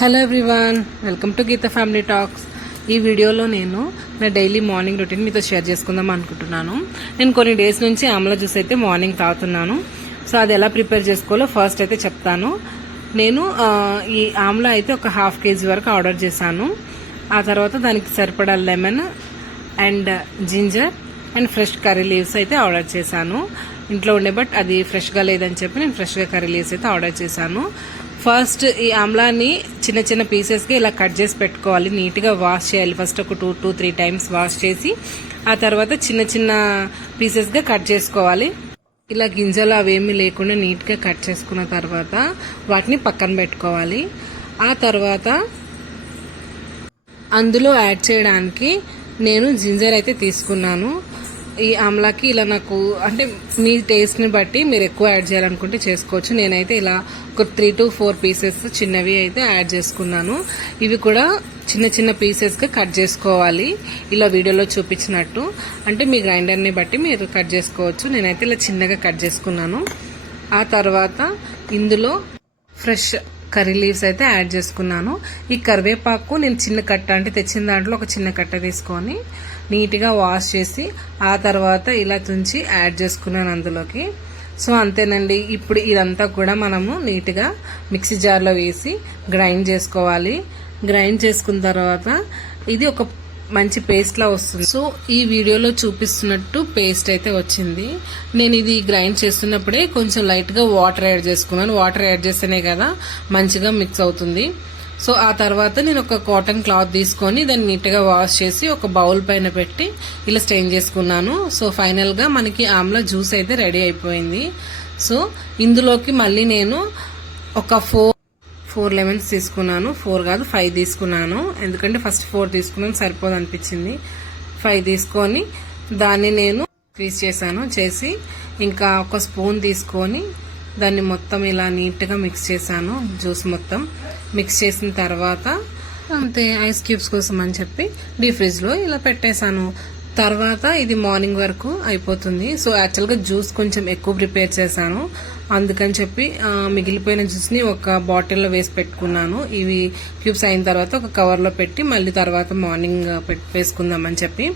Hello everyone, welcome to Geeta family talks. ఈ వీడియోలో నేను నా డైలీ మార్నింగ్ రొటీన్ మీతో షేర్ చేసుకుందాం అనుకుంటున్నాను. నేను కొన్ని డేస్ నుంచి ఆమ్లా జ్యూస్ అయితే మార్నింగ్ తాగుతున్నాను. సో అది ఎలా ప్రిపేర్ చేసుకోవాలో ఫస్ట్ అయితే చెప్తాను. నేను ఈ ఆమ్లా అయితే ఒక ½ kg వరకు ఆర్డర్ చేశాను. ఆ తర్వాత దానికి సరిపడా lemon and ginger and fresh curry leaves అయితే ఆర్డర్ చేశాను. ఇంట్లో ఉండే బట్ అది ఫ్రెష్గా లేదని చెప్పి నేను ఫ్రెష్గా కర్రీ లీవ్స్ అయితే ఆర్డర్ చేశాను. ఫస్ట్ ఈ ఆమ్లాని చిన్న చిన్న పీసెస్గా ఇలా కట్ చేసి పెట్టుకోవాలి. నీట్గా వాష్ చేయాలి. ఫస్ట్ ఒక 2-3 టైమ్స్ వాష్ చేసి ఆ తర్వాత చిన్న చిన్న పీసెస్గా కట్ చేసుకోవాలి. ఇలా గింజలు అవేమీ లేకుండా నీట్గా కట్ చేసుకున్న తర్వాత వాటిని పక్కన పెట్టుకోవాలి. ఆ తర్వాత అందులో యాడ్ చేయడానికి నేను జింజర్ అయితే తీసుకున్నాను. ఈ ఆమ్లాకి ఇలా నాకు అంటే మీ టేస్ట్ని బట్టి మీరు ఎక్కువ యాడ్ చేయాలనుకుంటే చేసుకోవచ్చు. నేనైతే ఇలా ఒక 3 to 4 పీసెస్ చిన్నవి అయితే యాడ్ చేసుకున్నాను. ఇవి కూడా చిన్న చిన్న పీసెస్గా కట్ చేసుకోవాలి, ఇలా వీడియోలో చూపించినట్టు. అంటే మీ గ్రైండర్ని బట్టి మీరు కట్ చేసుకోవచ్చు. నేనైతే ఇలా చిన్నగా కట్ చేసుకున్నాను. ఆ తర్వాత ఇందులో ఫ్రెష్ కర్రీ లీవ్స్ అయితే యాడ్ చేసుకున్నాను. ఈ కరివేపాకు నేను చిన్న కట్ట అంటే తెచ్చిన దాంట్లో ఒక చిన్న కట్ట తీసుకొని నీట్గా వాష్ చేసి ఆ తర్వాత ఇలా తుంచి యాడ్ చేసుకున్నాను అందులోకి. సో అంతేనండి. ఇప్పుడు ఇదంతా కూడా మనము నీట్గా మిక్సీ జార్లో వేసి గ్రైండ్ చేసుకోవాలి. గ్రైండ్ చేసుకున్న తర్వాత ఇది ఒక మంచి పేస్ట్ లా వస్తుంది. సో ఈ వీడియోలో చూపిస్తున్నట్టు పేస్ట్ అయితే వచ్చింది. నేను ఇది గ్రైండ్ చేస్తున్నప్పుడే కొంచెం లైట్గా వాటర్ యాడ్ చేసుకున్నాను. వాటర్ యాడ్ చేస్తేనే కదా మంచిగా మిక్స్ అవుతుంది. సో ఆ తర్వాత నేను ఒక కాటన్ క్లాత్ తీసుకొని దాన్ని నీట్గా వాష్ చేసి ఒక బౌల్ పైన పెట్టి ఇలా స్టెయిన్ చేసుకున్నాను. సో ఫైనల్గా మనకి ఆమ్లా జ్యూస్ అయితే రెడీ అయిపోయింది. సో ఇందులోకి మళ్ళీ నేను ఒక 4 లెమన్స్ తీసుకున్నాను. 4 కాదు 5 తీసుకున్నాను. ఎందుకంటే ఫస్ట్ 4 తీసుకున్నాను సరిపోదు అనిపించింది. 5 తీసుకొని దాన్ని నేను స్క్వీజ్ చేసి ఇంకా ఒక స్పూన్ తీసుకొని దాన్ని మొత్తం ఇలా నీట్గా మిక్స్ చేశాను. జ్యూస్ మొత్తం మిక్స్ చేసిన తర్వాత అంతే ఐస్ క్యూబ్స్ కోసం అని చెప్పి డీప్ ఫ్రిడ్జ్లో ఇలా పెట్టేశాను. తర్వాత ఇది మార్నింగ్ వరకు అయిపోతుంది. సో యాక్చువల్గా జ్యూస్ కొంచెం ఎక్కువ ప్రిపేర్ చేశాను. అందుకని చెప్పి మిగిలిపోయిన జ్యూస్ని ఒక బాటిల్లో వేసి పెట్టుకున్నాను. ఇవి క్యూబ్స్ అయిన తర్వాత ఒక కవర్లో పెట్టి మళ్ళీ తర్వాత మార్నింగ్ వేసుకుందామని చెప్పి.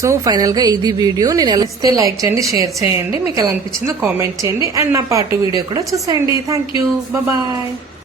సో ఫైనల్గా ఇది వీడియో. నేను ఎలా ఇస్తే లైక్ చేయండి, షేర్ చేయండి. మీకు ఎలా అనిపించిందో కామెంట్ చేయండి. అండ్ నా పార్ట్ వీడియో కూడా చూసేయండి. Thank you, bye.